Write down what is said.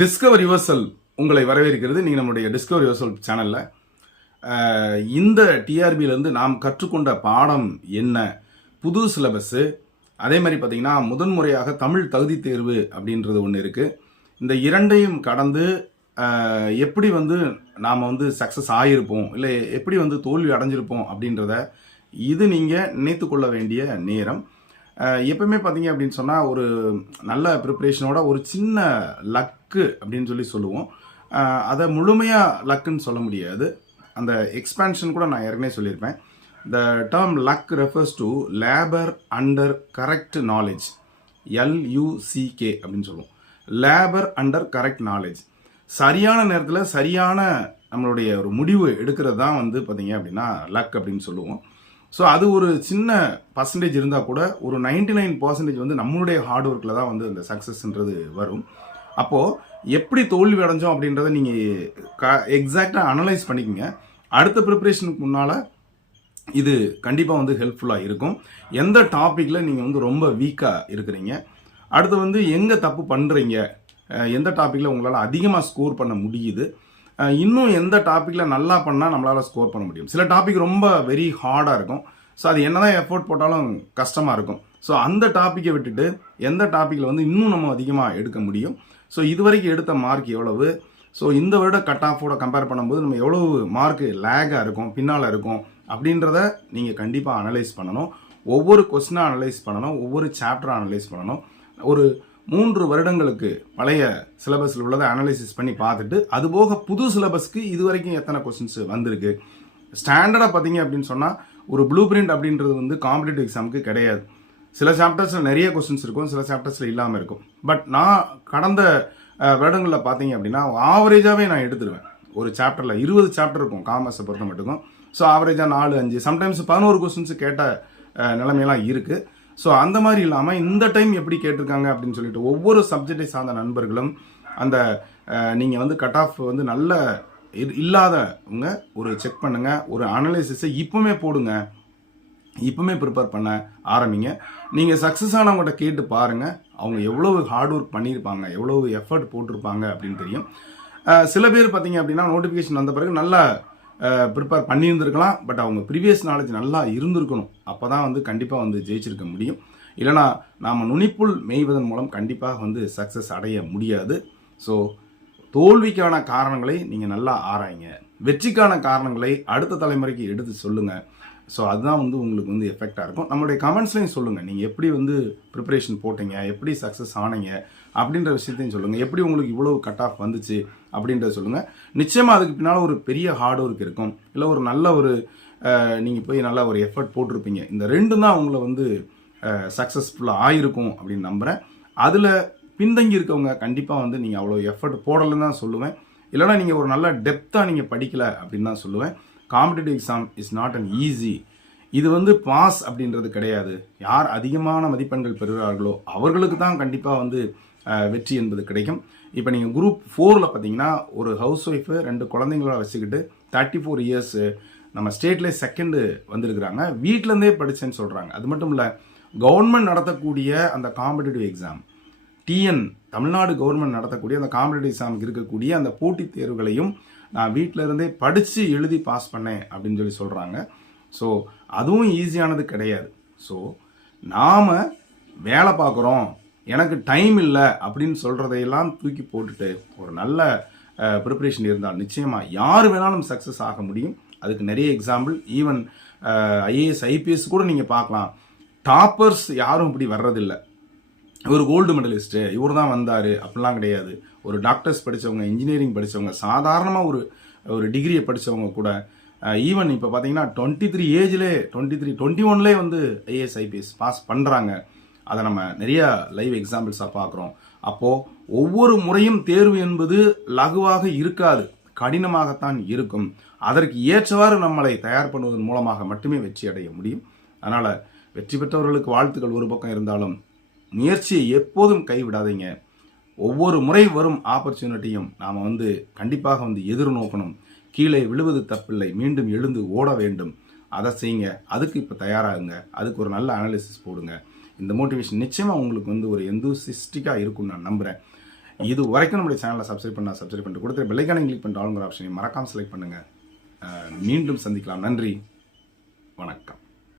Discover யுவர்சல் உங்களை வரவேற்கிறது. நீங்கள் நம்முடைய டிஸ்கவர் யுவர்சல் சேனலில் இந்த டிஆர்பியிலேருந்து நாம் கற்றுக்கொண்ட பாடம் என்ன? புது சிலபஸ்ஸு அதே மாதிரி பார்த்தீங்கன்னா முதன்முறையாக தமிழ் தகுதி தேர்வு அப்படின்றது ஒன்று இருக்குது இந்த இரண்டையும் கடந்து எப்படி வந்து நாம் வந்து சக்ஸஸ் ஆகியிருப்போம் இல்லை எப்படி வந்து தோல்வி அடைஞ்சிருப்போம் அப்படின்றத இது நீங்கள் நினைத்து கொள்ள வேண்டிய நேரம். எப்பவுமே பார்த்தீங்க அப்படின்னு சொன்னால் ஒரு நல்ல ப்ரிப்ரேஷனோட ஒரு சின்ன லக்கு அப்படின்னு சொல்லி சொல்லுவோம். அதை முழுமையாக லக்குன்னு சொல்ல முடியாது. அந்த எக்ஸ்பான்ஷன் கூட நான் ஏற்கனவே சொல்லியிருப்பேன். The term luck refers to labour under correct knowledge LUCK அப்படின்னு சொல்லுவோம். லேபர் அண்டர் கரெக்ட் நாலேஜ் சரியான நேரத்தில் சரியான நம்மளுடைய ஒரு முடிவு எடுக்கிறது தான் வந்து பார்த்தீங்க அப்படின்னா லக் அப்படின்னு சொல்லுவோம். ஸோ அது ஒரு சின்ன பர்சன்டேஜ் இருந்தால் கூட ஒரு 99% நைன் பர்சன்டேஜ் வந்து நம்மளுடைய ஹார்ட் ஒர்க்கில் தான் வந்து அந்த சக்ஸஸ்ன்றது வரும். அப்போது எப்படி தோல்வி அடைஞ்சோம் அப்படின்றத நீங்கள் க எக்ஸாக்டாக அனலைஸ் பண்ணிக்கோங்க. அடுத்த ப்ரிப்பரேஷனுக்கு முன்னால் இது கண்டிப்பாக வந்து ஹெல்ப்ஃபுல்லாக இருக்கும். எந்த டாப்பிக்கில் நீங்கள் வந்து ரொம்ப வீக்காக இருக்கிறீங்க? அடுத்து வந்து எங்கே தப்பு பண்ணுறீங்க எந்த டாப்பிக்கில் உங்களால் அதிகமாக ஸ்கோர் பண்ண முடியுது? இன்னும் எந்த டாப்பிக்கில் நல்லா பண்ணால் நம்மளால் ஸ்கோர் பண்ண முடியும். சில டாபிக் ரொம்ப வெரி ஹார்டாக இருக்கும். ஸோ அது என்ன தான் எஃபோர்ட் போட்டாலும் கஷ்டமாக இருக்கும். ஸோ அந்த டாப்பிக்கை விட்டுட்டு எந்த டாப்பிக்கில் வந்து இன்னும் நம்ம அதிகமாக எடுக்க முடியும்? ஸோ இதுவரைக்கும் எடுத்த மார்க் எவ்வளவு? ஸோ இந்த வருட கட் ஆஃபோட கம்பேர் பண்ணும்போது நம்ம எவ்வளவு மார்க் லேகாக இருக்கும் பின்னால் இருக்கும் அப்படின்றத நீங்கள் கண்டிப்பாக அனலைஸ் பண்ணணும். ஒவ்வொரு கொஸ்டினாக அனலைஸ் பண்ணணும் ஒவ்வொரு சாப்டரை அனலைஸ் பண்ணணும். ஒரு மூன்று வருடங்களுக்கு பழைய சிலபஸில் உள்ளதை அனலைசிஸ் பண்ணி பார்த்துட்டு அதுபோக புது சிலபஸ்க்கு இது வரைக்கும் எத்தனை கொஸ்டின்ஸ் வந்திருக்கு? ஸ்டாண்டர்டாக பார்த்தீங்க அப்படின்னு சொன்னால் ஒரு ப்ளூ பிரிண்ட் அப்படின்றது வந்து காம்படிட்டிவ் எக்ஸாமுக்கு கிடையாது. சில சாப்டர்ஸில் நிறைய கொஸ்டின்ஸ் இருக்கும் சில சாப்டர்ஸில் இல்லாமல் இருக்கும். பட் நான் கடந்த வருடங்களில் பார்த்தீங்க அப்படின்னா ஆவரேஜாகவே நான் எடுத்துருவேன். ஒரு சாப்டரில் இருபது சாப்டர் இருக்கும் காமர்ஸை பொறுத்த மட்டுக்கும். ஸோ ஆவரேஜாக நாலு அஞ்சு சம்டைம்ஸ் பதினோரு கொஸ்டின்ஸ் கேட்ட நிலைமையெல்லாம் இருக்குது ஸோ அந்த மாதிரி இல்லாமல் இந்த டைம் எப்படி கேட்டிருக்காங்க அப்படின்னு சொல்லிட்டு ஒவ்வொரு சப்ஜெக்டை சார்ந்த நண்பர்களும் அந்த நீங்கள் வந்து கட் ஆஃப் வந்து நல்ல இல்லாதவங்க ஒரு செக் பண்ணுங்கள் ஒரு அனலைசிஸை இப்பவுமே போடுங்க இப்பவுமே ப்ரிப்பேர் பண்ண ஆரம்பிங்க. நீங்கள் சக்ஸஸ் ஆனவங்கள்ட்ட கேட்டு பாருங்கள் அவங்க எவ்வளவு ஹார்ட் ஒர்க் பண்ணியிருப்பாங்க எவ்வளவு எஃபர்ட் போட்டிருப்பாங்க அப்படின்னு தெரியும். சில பேர் பார்த்தீங்க அப்படின்னா நோட்டிஃபிகேஷன் வந்த பிறகு நல்லா ப்ரிப்பேர் பண்ணியிருந்திருக்கலாம் பட் அவங்க ப்ரீவியஸ் நாலேஜ் நல்லா இருந்திருக்கணும். அப்போ தான் வந்து கண்டிப்பாக வந்து ஜெயிச்சிருக்க முடியும். இல்லைனா நாம் நுனிப்புள் மேய்வதன் மூலம் கண்டிப்பாக வந்து சக்ஸஸ் அடைய முடியாது. ஸோ தோல்விக்கான காரணங்களை நீங்கள் நல்லா ஆராய்ங்க. வெற்றிக்கான காரணங்களை அடுத்த தலைமுறைக்கு எடுத்து சொல்லுங்கள் ஸோ அதுதான் வந்து உங்களுக்கு வந்து எஃபெக்டாக இருக்கும். நம்மளுடைய கமெண்ட்ஸ்லையும் சொல்லுங்கள் நீங்கள் எப்படி வந்து ப்ரிப்பரேஷன் போட்டீங்க? எப்படி சக்ஸஸ் ஆனீங்க? அப்படின்ற விஷயத்தையும் சொல்லுங்கள் எப்படி உங்களுக்கு இவ்வளோ கட் ஆஃப் வந்துச்சு? அப்படின்றத சொல்லுங்கள் நிச்சயமாக அதுக்கு பின்னால் ஒரு பெரிய ஹார்ட் ஒர்க் இருக்கும். இல்லை ஒரு நல்ல ஒரு நீங்கள் போய் நல்ல ஒரு எஃபர்ட் போட்டிருப்பீங்க. இந்த ரெண்டும் தான் உங்களை வந்து சக்ஸஸ்ஃபுல்லாக ஆயிருக்கும் அப்படின்னு நம்புகிறேன் அதில் பின்தங்கி இருக்கவங்க கண்டிப்பாக வந்து நீங்கள் அவ்வளோ எஃபர்ட் போடலைன்னு தான் சொல்லுவேன். இல்லைனா நீங்கள் ஒரு நல்ல டெப்த்தாக நீங்கள் படிக்கலை அப்படின்னு தான் சொல்லுவேன். Competitive exam is not an easy இது வந்து பாஸ் அப்படின்றது கிடையாது. யார் அதிகமான மதிப்பெண்கள் பெறுகிறார்களோ அவர்களுக்கு தான் கண்டிப்பாக வந்து வெற்றி என்பது கிடைக்கும். இப்போ நீங்கள் குரூப் ஃபோரில் பார்த்தீங்கன்னா ஒரு ஹவுஸ் ஒய்ஃபு ரெண்டு குழந்தைங்களோட வச்சுக்கிட்டு தேர்ட்டி ஃபோர் இயர்ஸு நம்ம ஸ்டேட்லேயே செகண்டு வந்திருக்கிறாங்க. வீட்டிலேருந்தே படித்தேன்னு சொல்கிறாங்க அது மட்டும் இல்லை கவர்மெண்ட் நடத்தக்கூடிய அந்த competitive exam TN Tamil Nadu government நடத்தக்கூடிய அந்த காம்படிட்டிவ் எக்ஸாமுக்கு இருக்கக்கூடிய அந்த போட்டித் தேர்வுகளையும் நான் வீட்டில் இருந்தே படித்து எழுதி பாஸ் பண்ணேன் அப்படின்னு சொல்லி சொல்கிறாங்க ஸோ அதுவும் ஈஸியானது கிடையாது. ஸோ நாம் வேலை பார்க்குறோம் எனக்கு டைம் இல்லை அப்படின்னு சொல்கிறதையெல்லாம் தூக்கி போட்டுட்டு ஒரு நல்ல ப்ரிப்பரேஷன் இருந்தால் நிச்சயமாக யார் வேணாலும் சக்ஸஸ் ஆக முடியும். அதுக்கு நிறைய எக்ஸாம்பிள் ஈவன் ஐஏஎஸ் ஐபிஎஸ் கூட நீங்கள் பார்க்கலாம். டாப்பர்ஸ் யாரும் இப்படி வர்றதில்லை. இவர் கோல்டு மெடலிஸ்ட்டு இவர் தான் வந்தார் அப்படிலாம் கிடையாது. ஒரு டாக்டர்ஸ் படித்தவங்க இன்ஜினியரிங் படித்தவங்க சாதாரணமாக ஒரு ஒரு டிகிரியை படித்தவங்க கூட ஈவன் இப்போ பார்த்தீங்கன்னா டுவெண்ட்டி த்ரீ ஏஜ்லே டுவெண்ட்டி த்ரீ டுவெண்ட்டி ஒன்லேயே வந்து ஐஏஎஸ் ஐபிஎஸ் பாஸ் பண்ணுறாங்க அதை நம்ம நிறையா லைவ் எக்ஸாம்பிள்ஸாக பார்க்குறோம் அப்போது ஒவ்வொரு முறையும் தேர்வு என்பது லகுவாக இருக்காது. கடினமாகத்தான் இருக்கும். அதற்கு ஏற்றவாறு நம்மளை தயார் பண்ணுவதன் மூலமாக மட்டுமே வெற்றி அடைய முடியும். அதனால் வெற்றி பெற்றவர்களுக்கு வாழ்த்துக்கள் ஒரு பக்கம் இருந்தாலும் முயற்சியை எப்போதும் கைவிடாதீங்க. ஒவ்வொரு முறை வரும் ஆப்பர்ச்சுனிட்டியும் நாம் வந்து கண்டிப்பாக வந்து எதிர்நோக்கணும். கீழே விழுவது தப்பில்லை. மீண்டும் எழுந்து ஓட வேண்டும். அதை செய்யுங்க. அதுக்கு இப்போ தயாராகுங்க. அதுக்கு ஒரு நல்ல அனாலிசிஸ் போடுங்க. இந்த மோட்டிவேஷன் நிச்சயமாக உங்களுக்கு வந்து ஒரு எந்தூசிஸ்டிக்காக இருக்கும்னு நான் நம்புகிறேன் இது வரைக்கும் நம்முடைய சேனலை சப்ஸ்கிரைப் பண்ணால் சப்ஸ்கிரைப் பண்ணிட்டு கொடுத்துரு பெல்லைக்கான கிளிக் பண்ணிட்டு ஆளுங்கிற ஆப்ஷனை மறக்காம செலக்ட் பண்ணுங்கள் மீண்டும் சந்திக்கலாம். நன்றி. வணக்கம்.